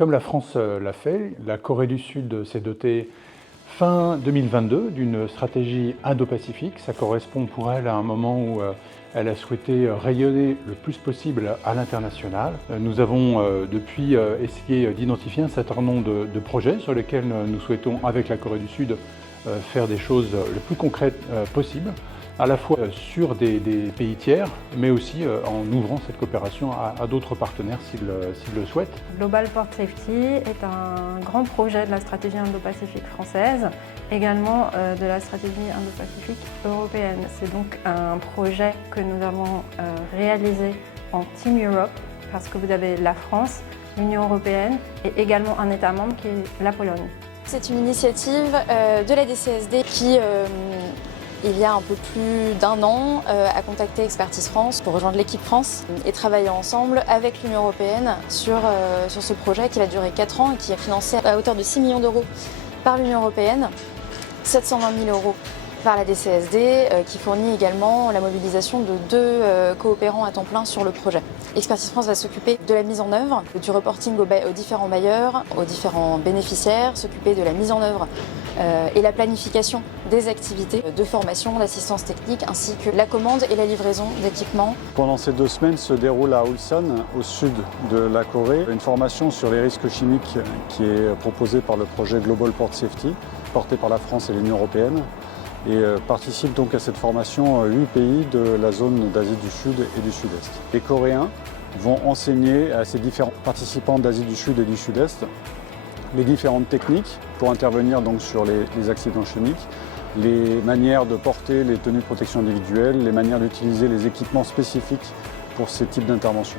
Comme la France l'a fait, la Corée du Sud s'est dotée fin 2022 d'une stratégie Indo-Pacifique. Ça correspond pour elle à un moment où elle a souhaité rayonner le plus possible à l'international. Nous avons depuis essayé d'identifier un certain nombre de projets sur lesquels nous souhaitons, avec la Corée du Sud, faire des choses le plus concrètes possible, à la fois sur des pays tiers, mais aussi en ouvrant cette coopération à d'autres partenaires s'ils le souhaitent. Global Port Safety est un grand projet de la stratégie Indo-Pacifique française, également de la stratégie Indo-Pacifique européenne. C'est donc un projet que nous avons réalisé en Team Europe, parce que vous avez la France, l'Union européenne et également un État membre qui est la Pologne. C'est une initiative de la DCSD qui, il y a un peu plus d'un an, a contacté Expertise France pour rejoindre l'équipe France et travailler ensemble avec l'Union européenne sur ce projet qui va durer 4 ans et qui est financé à hauteur de 6 millions d'euros par l'Union européenne, 720 000 euros par la DCSD, qui fournit également la mobilisation de 2 coopérants à temps plein sur le projet. Expertise France va s'occuper de la mise en œuvre, du reporting aux différents bailleurs, aux différents bénéficiaires, s'occuper de la mise en œuvre et la planification des activités de formation, d'assistance technique, ainsi que la commande et la livraison d'équipements. Pendant ces 2 semaines se déroule à Ulsan, au sud de la Corée, une formation sur les risques chimiques qui est proposée par le projet Global Port Safety, porté par la France et l'Union européenne. Et participent donc à cette formation 8 pays de la zone d'Asie du Sud et du Sud-Est. Les Coréens vont enseigner à ces différents participants d'Asie du Sud et du Sud-Est les différentes techniques pour intervenir donc sur les accidents chimiques, les manières de porter les tenues de protection individuelle, les manières d'utiliser les équipements spécifiques pour ces types d'interventions.